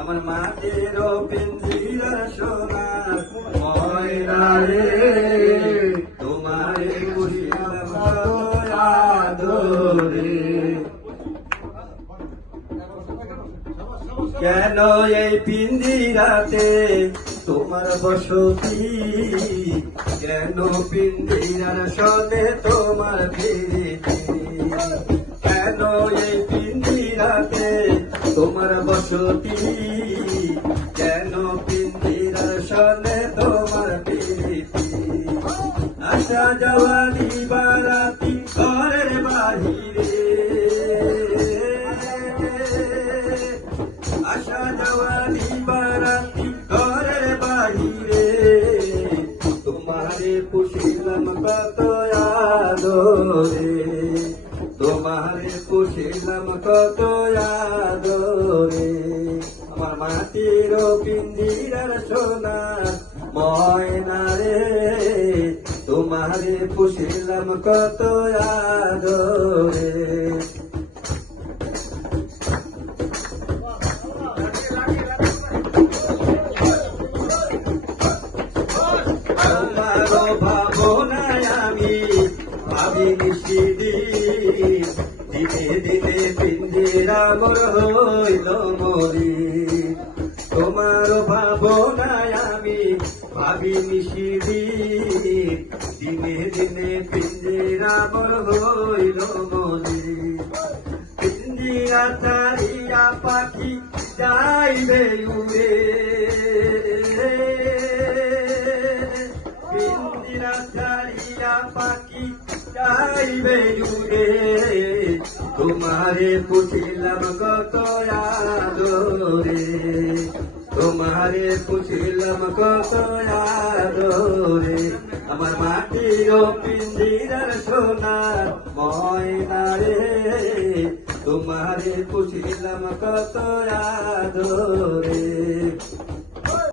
আমার মাটির পিন্দিরা সোনার ময়না রে তোমারে কত আদরে। কেন এই পিন্দিরাতে তোমার বসতি? কেন পিন্দিরার সনে তোমার প্রীতি পিন্দিরাতে তোমার বসতি কেন পিন্দিরার সনে তোমার প্রীতি? আশা জওয়ানি বারাতি ঘরের বাহিরে। আশা জওয়ানি বারাতি ঘরের বাহিরে। তোমারে পুষিলাম কত আদরে। তোমারে পুষিলাম কত আদরে। আমার মাটির পিন্দিরার সোনা ময়না রে। তোমারে পুষিলাম কত আদরে। মোর হইল মরি। তোমার ভাবনায় আমি ভাবি নিশিদি দিনে। দিনে পিঞ্জিরা মোর হইল মরি। পিঞ্জিরা চারিয়া পাখি যাইবে উড়ে। পিঞ্জিরা চারিয়া পাখি যাইবে উড়ে। তোমারে পুছিলাম কত আদরে। তোমারে পুছিলাম কত আদরে। আমার মাটির পিঞ্জিরার সোনার ময়না রে। তোমারে পুছিলাম কত আদরে।